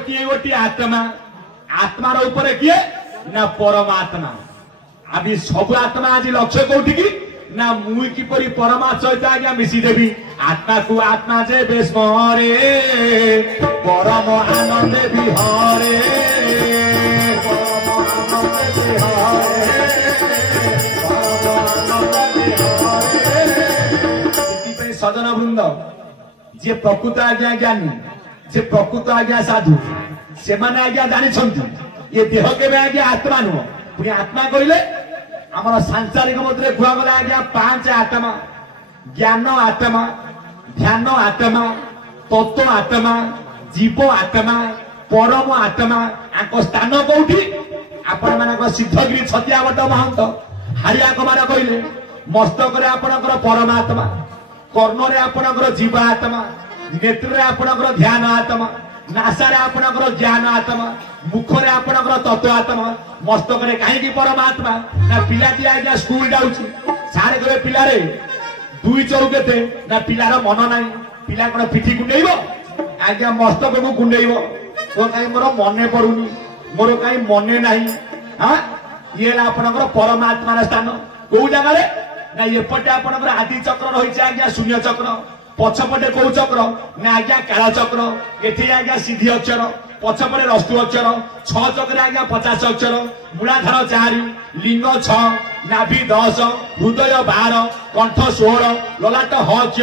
गोटे गोटे आत्मा आत्मार ऊपर किए ना परमात्मा आदि सब आत्मा आज लक्ष्य कौटी की ना मुई किपरि परमात्मा सहित आज्ञा मिशीदेवी आत्मा को आत्मा जे बेस्मरे परम आनंद विहरे सजन वृंद जे प्रकृत आज्ञा ज्ञानी जे प्रकृत आज्ञा साधु से माने आज्ञा जानी ये देह के आज्ञा आत्मा नुह पुणी आत्मा कहले आमर सांसारिक मध्य कुआगला आज्ञा 5 आत्मा ज्ञान आत्मा ध्यान आत्मा तत्व आत्मा जीव आत्मा परम आत्मा आको स्थान कौटी आपण मानक सिद्धगिरी छतियावट महंत हारिया कुमार कहले मस्तक आपणकर परमात्मा कर्णरे आपणकर जीव आत्मा नेत्रे आपणकर ध्यान आत्मा नासारे आपणकर ज्ञान आत्मा मुखरे आपणकर तत्व आत्मा मस्तक कहीं परमात्मा ना पिलाटी आज्ञा स्कूल जाऊँ सारे कहे पिलारे 2 चौकेते ना पिलार मन ना पिला कौन पिठी कुंडेब आज्ञा मस्तक को कुंडेब तो कहीं मोर मन पड़ुनी मोर कहीं मन ना हाँ ये आपणकर परमात्मार स्थान कौ जगह ना एपटे आपणकर आदि चक्र रही आज्ञा शून्य चक्र पछपटे कौ चक्र ना आज्ञा काल चक्र एठी आज्ञा सिद्धि अक्षर पछपटे रस्तु अक्षर 6 चक्र आज्ञा 50 अक्षर मूलाधार 4 लिंग 6 नाभि 10 हृदय 12 कंठ 16 ललाट हक्ष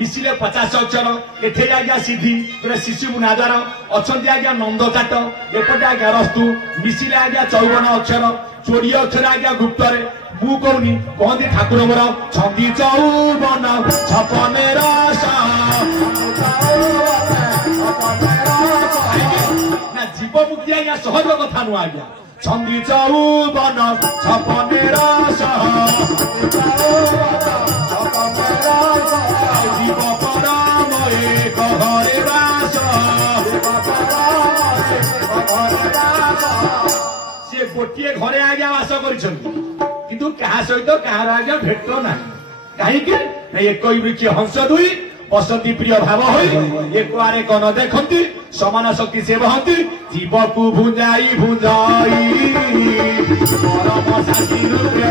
मिसिले 50 अक्षर एठी आज्ञा सिद्धि पूरा शिशु मुनादार अछंती आज्ञा नंद चाट एपटे आज्ञा रस्तु मिसिले आज्ञा 54 अक्षर 20 अक्षर आज्ञा गुप्तरे मु कहनी कहती ठाकुर मोर छंदी 54 छपने रस ना जीव मुक्ति आज्ञा सहज कथा नु आज्ञा छंदी 54 छपने रस जीव परम एक हरे वास से गोटे घरे आज्ञा वास कर किंतु क्या सहित कहार आज्ञा भेट ना कहीं एक वृक्ष हंस दुई बसती प्रिय भाव हो एक आरे कन देखती समान शक्ति से बहती जीव को भुंजाई भुंजाई परम साथी रूपे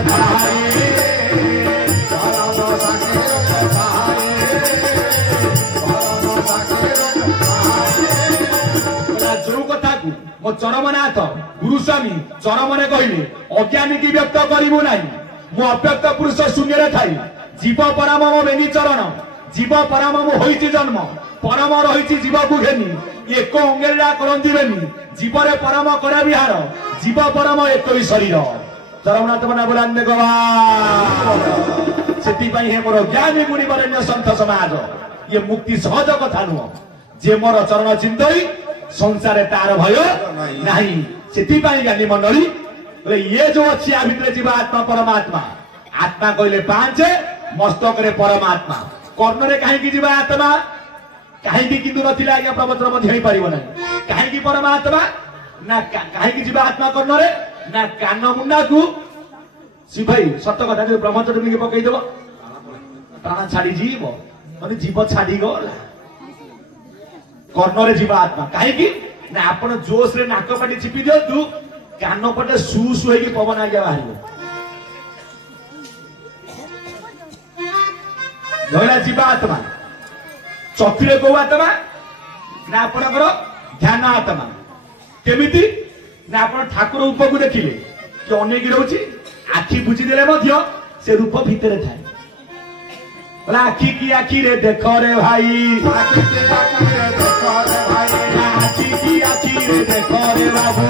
जो कथा को मो चरमनाथ गुरुस्वामी चरमने कहले अज्ञानी की व्यक्त करू ना मो अव्यक्त पुरुष शून्य थाई जीव परम मो बेनी चरण जीव परम मो होइछि जन्म परम रही जीव को घेनी एक अंगेला करती बेनी जीवरे परम कर विहार जीव परम एक शरीर चरमनाथ मना बोलांदे से मोर ज्ञानी गुणीवरण्य सन्थ समाज ये मुक्ति सहज कथा नुह जे मोर चरण चिंतई संसार तार भय नहीं से ज्ञानी मंडली ये जो अच्छी आ भितर जीव आत्मा परमात्मा आत्मा कहले 5 मस्तक रे परमात्मा कर्णरे कहीं जीव आत्मा कहीं किंतु नथिला आज्ञा प्रवचन मध्य हो पारिबो नै कहीं परमात्मा ना कहीं जीव आत्मा कर्णरे ना कान मुंडा को सी भाई सत्य कथा जो ब्रह्मचर्य में पकई देबो प्राण छाड़ी जीव माने जीव छाड़ी गला कर्णरे जीव आत्मा कहीं ना आपण जोश रे नाक पाटी छिपी दियंतु कान पटे सु सु हेकी पवन आज्ञा बाहरिबो धरा जीव आत्मा चतुरे को आत्मा ना आपणकर ध्यान आत्मा केमिति ना आपण ठाकुर रूप को देखिले कि अनेक रहउची आखि बुझी देले मध्य से रूप भीतर थाए बोला आखि की आखि रे देख रे भाई आखि की आखि रे देख रे भाई आखि की आखि रे देख रे बाबू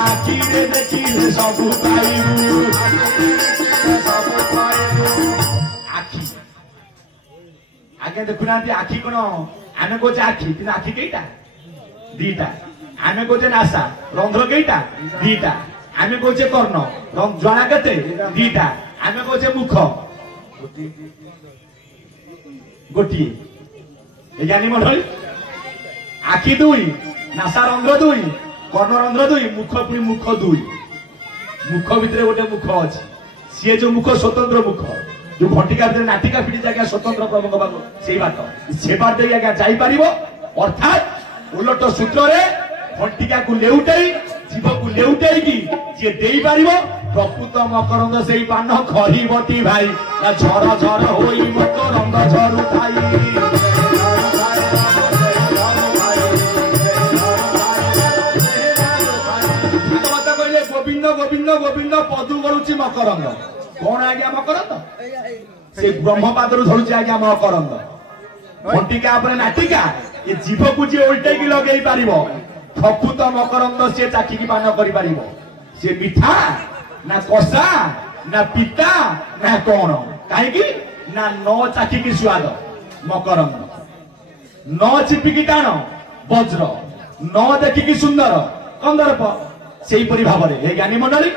आखि रे देखी रे सब पाइबू आखि आगे देखुना आखि कोन आने को आखि तीन आखि केटा दीटा आमे कोचे नासा रंध्र केटा दीटा आमे कोचे कर्ण ज्वाला केते दीटा आमे कोचे मुख गोटी ए जानी मंडली आखि दुई नासा रंध्र दुई कर्ण रंध्र दुई मुख पुनी मुख दुई मुख भितर गोटे मुख अछि सी जो मुख स्वतंत्र मुख जो घटिका भितर नाटिका फिटी जागा स्वतंत्र प्रभु बाबू सेई बात से बात दे आज्ञा जाई परिबो अर्थात उलट सूत्र घंटिका को लेउटाई जीव को लेउटाई की जे देई पारिबो प्रकृत मकरंद से पान खरी बटी भाई झर झर होई मकरंद झरु थाई गोविंद गोविंद गोविंद पदु गलुची मकरंद कौन आज्ञा मकरंद से ब्रह्मपादर धरुची आज्ञा मकरंद घंटिका नाटिका ये जीव को जी उल्टे लगे पारिबो प्रकृत मकरंद से चाखिकी पान करि पारिबो से मिठा ना कषा ना पिता ना कौन कहीं ना न चाखिकी स्वाद मकरंद न चिपिकी टाण वज्र न देखिकी सुंदर कंदर्प से भाव में ज्ञानी मंडली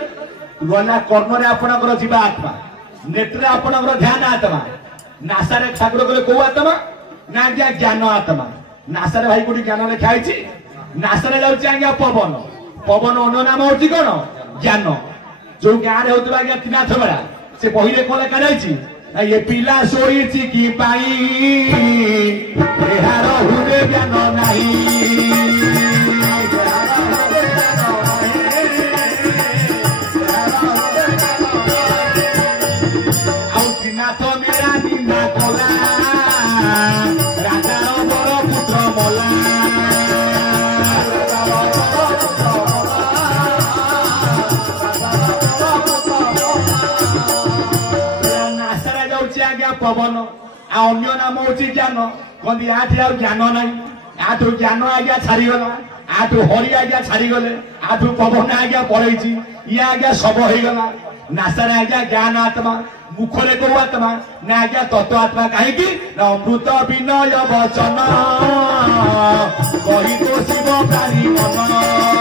गला कर्म आपणकर जीवा आत्मा नेत्र आपणकर ध्यान आत्मा नासा ठाकुर कहले कौ आत्मा ना आज्ञा ज्ञान आत्मा नासा भाई कोटी ज्ञान लिखाई नासा जाऊँच आज्ञा पवन पवन अन्य नाम हूँ कौन ज्ञान जो गाँव में होता आज्ञा त्रिनाथ बेला से बही कौन लिखा जाए ये पिला शोई कि ज्ञान नहीं पवन अन्य नाम हूँ ज्ञान कहते यहाँ ज्ञान ना आठू ज्ञान आज्ञा छाड़गला आठू हरि आज्ञा छाड़गले आठू पवन आज्ञा पड़े ये आज्ञा सब हो गला नासा आज्ञा ज्ञान आत्मा मुखरे कौ आत्मा ना आज्ञा तत्व आत्मा कहीं अमृत विनय वचन कही तो शिव प्राणी मन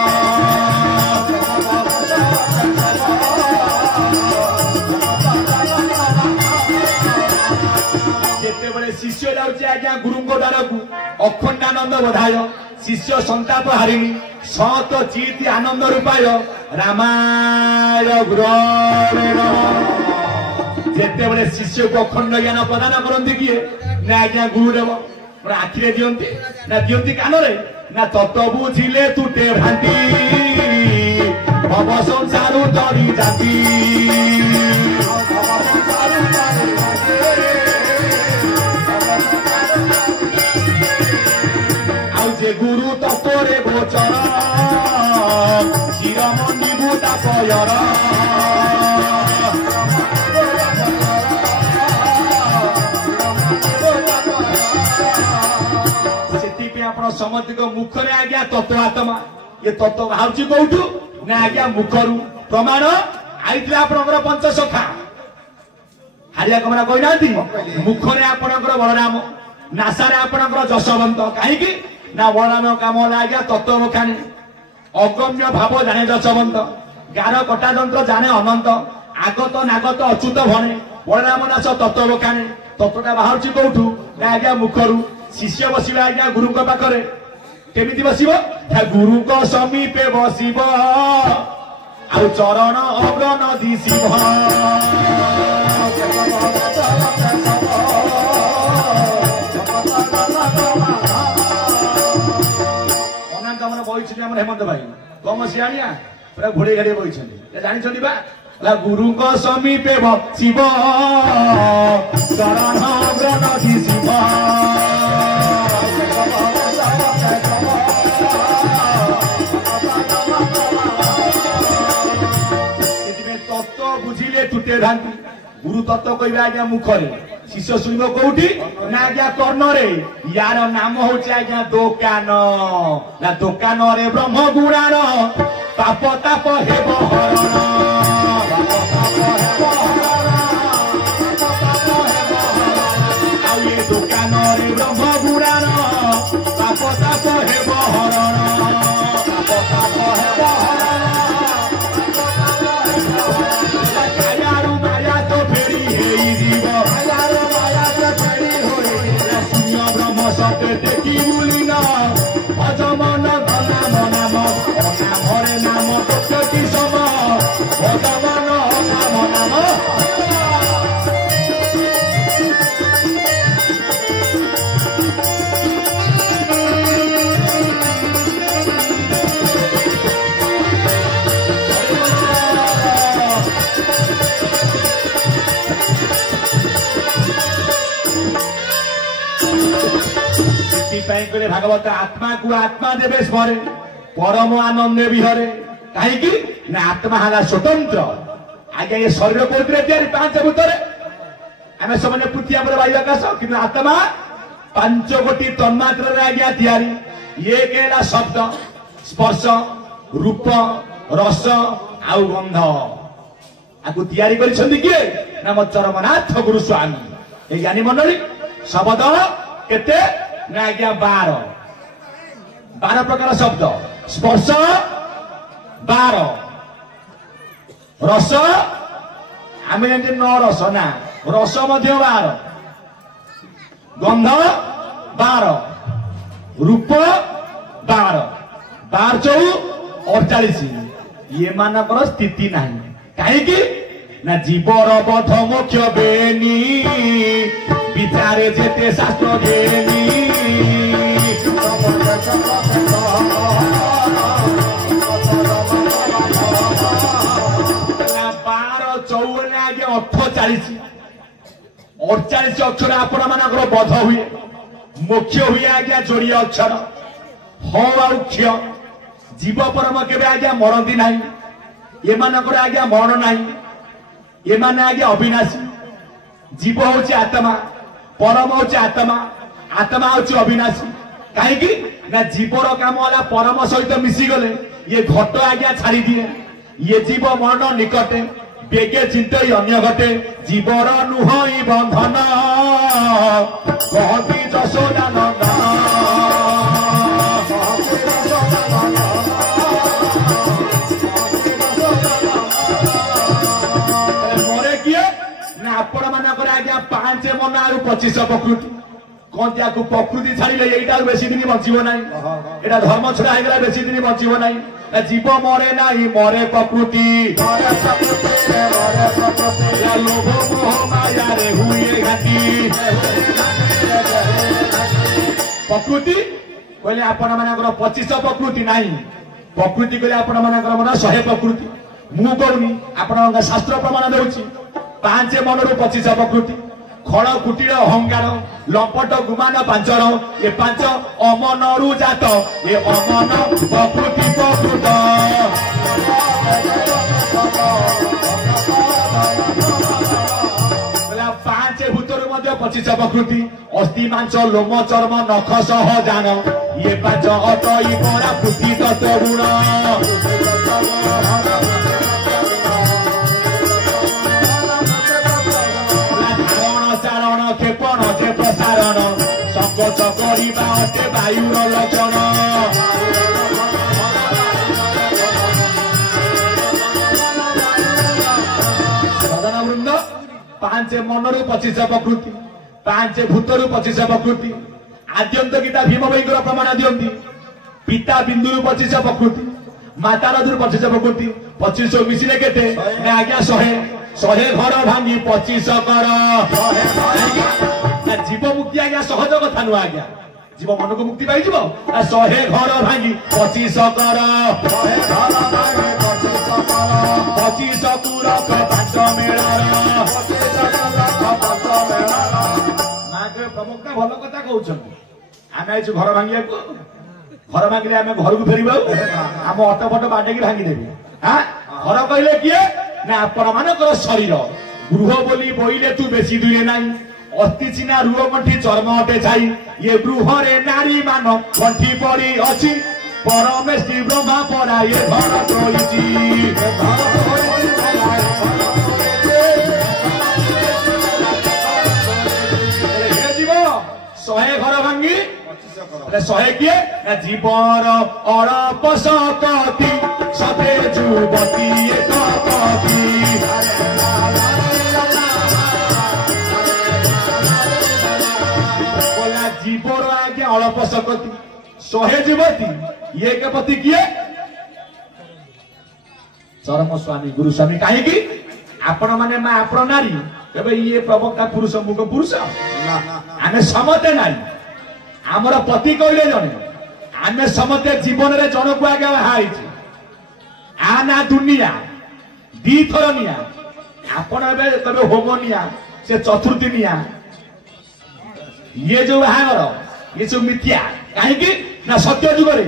शिष्य जाऊँचे आज्ञा गुरु द्वार को अखंडानंद बधाय शिष्य संताप हारिणी सत चित आनंद रूपाय रामाय जिते बड़े शिष्य को अखंड ज्ञान प्रदान करती किए ना आज्ञा गुरुदेव आखिरे दियंती ना दियंती कान ना तत्व बुझिले तुटे भ्रांति भव संसार तरी जाती गुरु तत्वरे गोचर चिरमणि भूता पयर से समस्त मुखरे आज्ञा तत्व आत्मा ये तत्व बाहर कौटू ना आज्ञा मुखरू प्रमाण आई आपणकर पंचसखा हारिया कमरा कही मुखरे आपणकर बलराम नासा आपणकर जशवंत कहीं ना बलराम काम आज्ञा तत्व खाने अगम्य भाव जाने जशवंत गार कटा जंत्र जाने अनंत आगत नागत अच्युत भने बलराम दास तत्व खाने तत्वटा बाहर कौटू ना आज्ञा मुखरू शिष्य बसवा आज्ञा गुरु पाखे केमी बसब गुरु समीपे बसब आ चरण अग्र नदी शिव हेमंत भाई कम सियाणिया पूरा घोड़े घाड़े बही जानी गुरु समीपे शिव शरण नदी शिव तत्व बुझिले तुटे भ्रांति गुरु तत्व कह आज्ञा मुखरे शिष्य शुणव कौटी ना आज्ञा कर्णरे यार नाम हूँ आज्ञा दोकान ना दोकान रे ब्रह्म गुणार पाप ताप हेब हरण दोकान रे ब्रह्म गुणार पाप ताप हेब हरण देखी बुलिना भजमन नाम नाम नामरे नाम प्रत्येक समय भजमन नाम नाम कहले भागवत आत्मा को आत्मा देवे स्मरे परम आनंद विहरे कहीं ना आत्मा है स्वतंत्र आगे ये शरीर कोथरे तैयारी पांच भूतरे आम सब पृथ्वी पर वायु आकाश कि आत्मा 5 कोटी तन्मात्र आज्ञा तैयारी ये कहला शब्द स्पर्श रूप रस आउ गंध आपको तैयारी करिसेंती किए ना मो चरमनाथ गुरु स्वामी ए ज्ञानी मंडली शब्द केते ना आज्ञा 12 प्रकार शब्द स्पर्श 12 रस आम जानते 9 रस ना रस मध्य 12 गंध 12 रूप 12 12 चौ 48 ये मानकर स्थिति नहीं कहीं ना जीवर बध मुख्य बेनी विचारे जेते शास्त्र घेनी 48 अक्षर आपण मानकर बध हुए मुख्य हुए आज्ञा जोड़िए अक्षर ह क्ष जीव परम केवे आज्ञा मरती ना ये मानकर आज्ञा मरण ना ये माने आज्ञा अविनाशी जीव हूँ आत्मा परम हूँ आत्मा आत्मा हूँ अविनाशी कहीं ना जीवर काम वाला परम सहित मिशीगले ये घट आज्ञा छाड़ी दिए ये जीव मरण निकटे बेगे चिंतई अन्य घटे जीवर नुह बंधन कहती जशोदानंद मरे किए ना आपण मानकर आज्ञा 5 मन आरु 25 प्रकृति कहते आपको प्रकृति छाड़े यहीटा बेसी दिन बचब ना यहाँ धर्म छड़ा होगा बेसी दिन बचब ना जीव मरे ना मरे प्रकृति लोभ मोह मायारे हुए घाटी प्रकृति कहले आपण मानकर 25 प्रकृति नहीं प्रकृति कहले आपण मानकर मन 100 प्रकृति मु कहूनी आपण शास्त्र प्रमाण देउछि 5 मनरु 25 प्रकृति खड़ कुटीर अहंकार लंपट गुमान 5 ये 5 अमनरु जात ये अमन प्रकृति प्रकृत 5 भूतर मध्य 25 प्रकृति अस्थि मांस लोम चर्म नख सह जान ये 5 अतई परा पुथि तत्व गुण क्षेपण के प्रसारण संकोच करिबा अते वायुर लक्षण सदनवृंद 5 मनरु 25 प्रकृति 5 भूतरु 25 प्रकृति आद्यंत गीता भीम भाईकर प्रमाण दियंती पिता बिंदुरु 25 प्रकृति माता रदुरु 25 प्रकृति 25 मिसिले केते ना आज्ञा 100 घर भांगी 25 कर जीव मुक्ति आज्ञा सहज कथा नुह आज्ञा जीव मन को मुक्ति पाई 100 घर भांगी 25 कर 25 पूरक 5 मेळर प्रमुख भल कथा कहते आम आई घर भांगिया घर भांगिले आम घर को फेर आम अट फट बाटेकी भांगिदेवी हाँ घर कहले किए ना आपण मानकर शरीर गृह बोली बोईले तू बेसी दुरे नाई अस्थि चिना रुह कंठी चर्म अटे छाई ये गृह रे नारी मान कंठी पड़ी अछि परमेश्वरी ब्रह्मा परा ये घर तोइची हे जीव 100 घर भांगी 100 किए ना जीवर अड़प सकती सते जुवती एक पति जीवर आगे अड़प सकती 100 जुवती ये एक पति किए चरम स्वामी गुरु स्वामी कहीं आपण माने मां आपण नारी तबे ये प्रवक्ता पुरुष मुख पुरुष आमे समते नारी आमर पति कहले जने आमे समते जीवन रे जन को आगे हाई आ ना दुनिया दी थर निया आपण तबे होम निया से चतुर्थी निया ये जो बाहागर ये सब मिथ्या कहीं ना सत्य जुगरे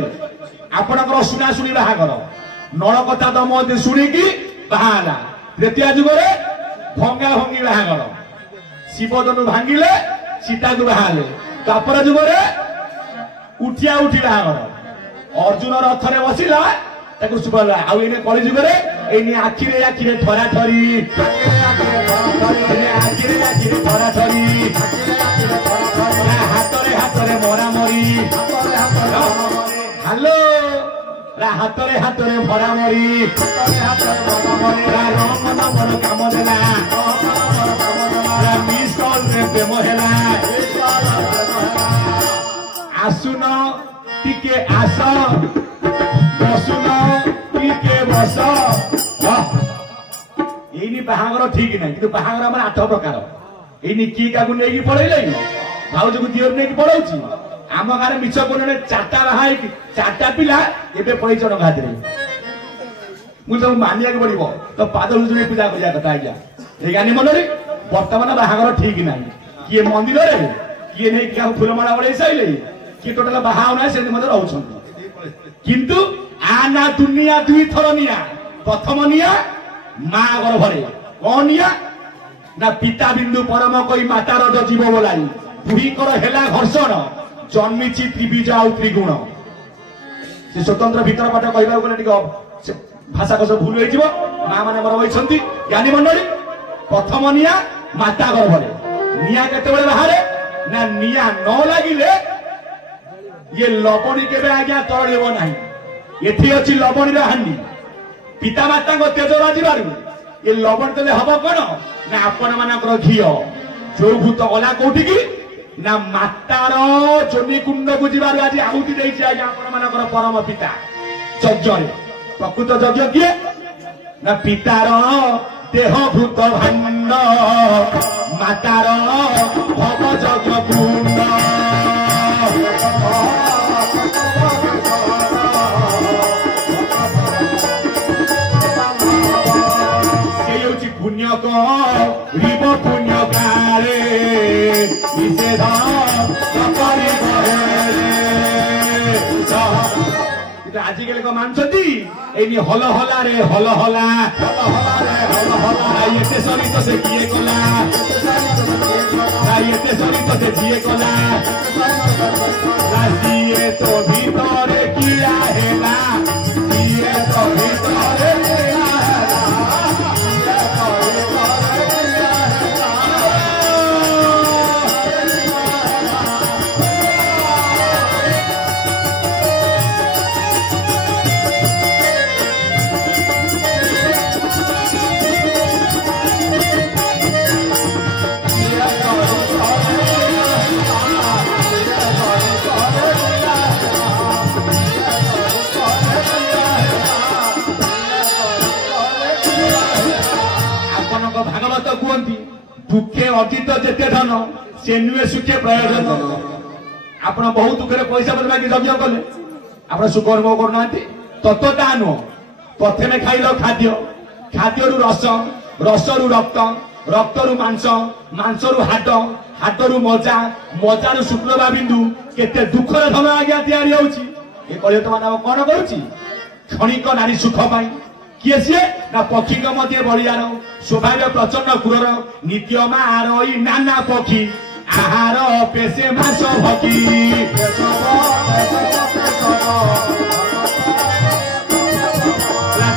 आपणकर सुना शुणी बाहागर नल कथा दम शुणिकी बाहाला तृतीय जुगरे भंगा भंगी बाहागर शिव जनु भांगिले सीता को बाहाले तापर जुगरे उठिया उठी बाहागर अर्जुन रथरे बसिला ताको सुबला आउ एने कली जुगरे एने आखिरे आखिरे ठरा ठरी आखिरे ठरा ठरी हातरे हातरे मरा मरी हेलो हातरे हातरे भरा मरी रंग नंबर काम देला मिस कॉल रे प्रेम हेला आसुन टिके आस बसुन टिके बस एनी बाहागर ठीक नहीं कि बाहागर आम 8 प्रकार एनी की काकू नहीं पड़े भाउज को दियर नहीं पड़ाऊँ आम गाँव मिछ को 4टा बाहा 4टा पिला एबे पड़े घात मुझे मानिया पड़ो तो पाद हुजूरी पूजा करवा कथा आज्ञा ये ज्ञानी मंडली बर्तमान बाहागर ठीक ना किए मंदिर में किए नहीं क्या फुलमाला बड़े सारे किए टोटाल बाहा ना से रोच किंतु आना दुनिया 2 थर निया प्रथम निया माँ गर्भरे कौन निया ना पिता बिंदु परम कोई मातार जो जीव बोलाई बुहीकर हेला घर्षण जन्मिची त्रिबीज आउ त्रिगुण से स्वतंत्र भीतर पाठ कहवा भाषा कस भूल हो माँ मैंने रही ज्ञानी मंडली प्रथम निया माता गर्भरे निया केतबेले बाहर ना निया न लगिले ये लवणी के आज्ञा तल ना एथि अच्छी लवणी हानि पिता माता तेज बाजू ये लवण तेल हम कौन ना आपण मानकर घी जो भूत गला कौटी की ना मातार जोनी कुंड को जीवार आज आहुति देछि आज्ञा आपण मानकर परम पिता यज्ञ प्रकृत यज्ञ किए ना पितार देह भूत भांड मातार भव यज्ञ कुंड पुण्य को रिब पुण्य गारे निषेध आजिकल को मानछती एनी हल हला रे हल हला एते सरित से किए कला एते सरित से किए कला सीए तो भीतर किया हेला सीए तो भीतर भागवत कहती दुखे अर्जित जेते धन से नुहे सुखे प्रयोजन आप बहुत दुखे पैसा बदला यज्ञ कले आप सुख अनुभव करना तत्वता नुह प्रथम खाइल खाद्य खाद्य रस रस रक्त रक्त मांस मांस हाट हाट मजा मजा शुक्लवा बिंदु केते दुखर धन आज्ञा तैयारी होची कलियुग कौन करुच्ची क्षणिक नारी सुख पाई किए सी ना पक्षी मध्य बलियार स्वभाव प्रचंड क्रूर नित्य मार नाना पक्षी आहार पेशे मास भकी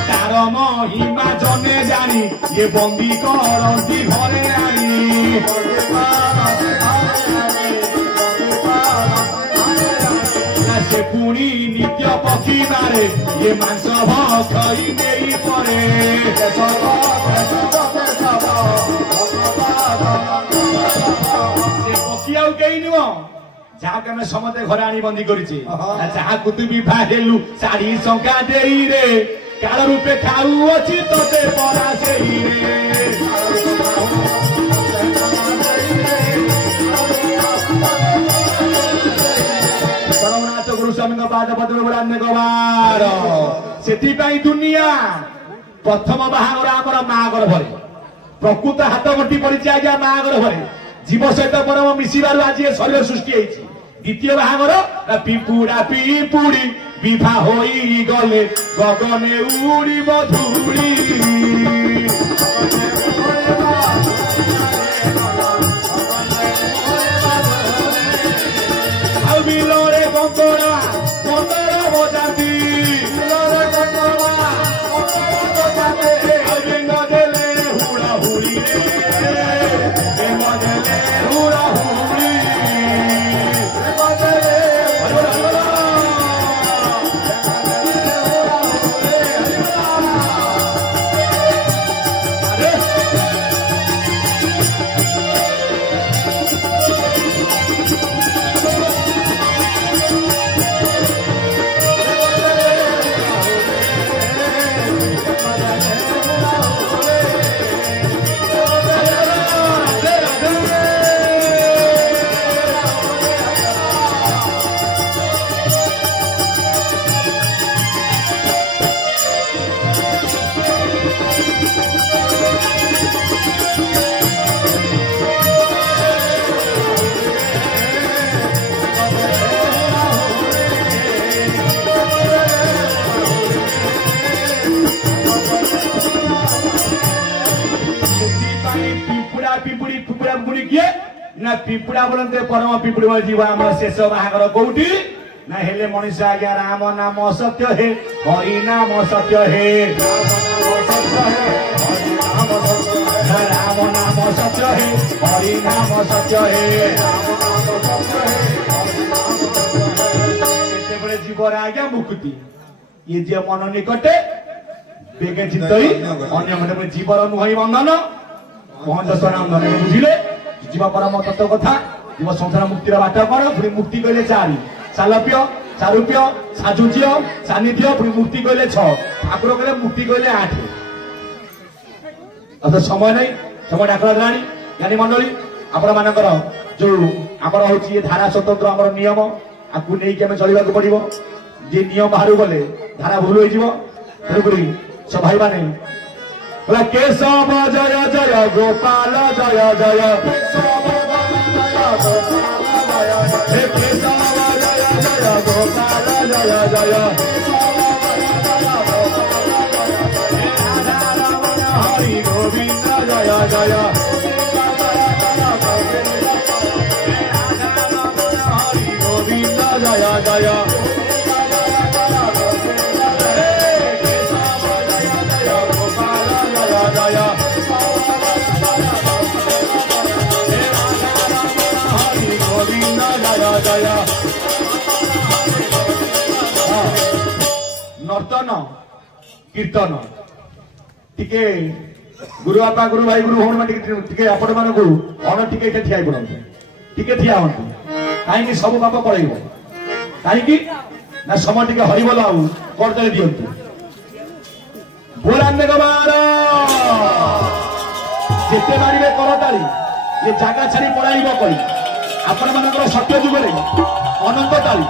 तार महिमा जने जानी ये बंदी करती घरे आनी से पुणी नित्य पक्षी मारे ये मांस भई नहीं पड़े से पक्षी आउ कई नुह जहाँ के समते घर आनी बंदी करिछे जहाँ कुतुबी बाहेलु 40 टंका देई रे काल रूपे खाऊ अछि तोते परा सेई रे गुरुस्वामी पाद पत्र बुलाने गवार से दुनिया प्रथम बाहागर आमर माँ गर्भरे प्रकृत हाथ गंटी पड़ी आज्ञा माँ गर्भरे जीव सहित परम मिशिबार आज शरीर सृष्टि होती द्वितीय बाहागर ना पिपुड़ा पिपुड़ी विभा होई गले गगने उड़ीब धूली बिलरे कंकड़ा कंकड़ा बजाती बेंग देले हुड़ा हुड़ी बेंग देले हुड़ा हुड़ी ना पिपुड़ा बोलते परम पिपुड़ी जीव आम शेष बाहागर कौटी ना हेले मनीष आज्ञा राम नाम सत्य हे हरि नाम सत्य हे राम नाम सत्य हे हरि नाम सत्य हे जीवर आज्ञा मुक्ति ये जे मन निकटे बेगे चिंतई अन्य मन जीवर नुहई बंधन महंत स्वनाम बुझिले जीवा परम तत्व कथा जीव संसार मुक्तिर बाट कौन पुणी मुक्ति कहले चारि सालप्य चारुप्य साजुज्य सानिध्य पुणी मुक्ति कहले 6 ठाकुर कहले मुक्ति कहले 8 अत समय नहीं समय डाकरा राणी ज्ञानी मंडली आपण मानकर जो आमर होची धारा स्वतंत्र आमर नियम आकु नहीं कि हमें चलवा पड़ो जे नियम बाहर गले धारा भूल हो तेणुकरी सब भाई माने केशव जय जय गोपाल जय जय केशव जय जय गोपाल जय जय हरि गोविंद जय जय हरि गोविंद जय जय नर्तन कीर्तन टिके गुरु बापा गुरु भाई गुरु भौणी टिके आपण मानक अण टिके ठिया पड़ते टिके ठिया हूँ कहीं सब पाप पड़ेब कहीं ना समय टिके हरिबोल आउ करदे दिंतु बोलांदे गवार जिते मारे करताली ये जगह छाड़ी पड़ाइब करी आपण मानकर सत्य जुगरे अनंत ताली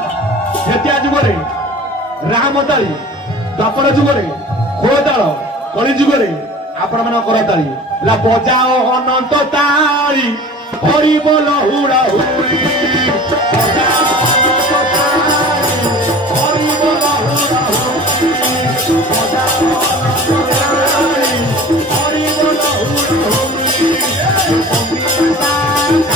त्रेता जुगरे राम ताली द्वापर जुगरे खोताल कली जुगरे आपण मान करताली ला बजाओ अनंत ताली हरि बोल हुड़ा हुड़ी हरि बोल हुड़ा हुड़ी हरि बोल हुड़ा हुड़ी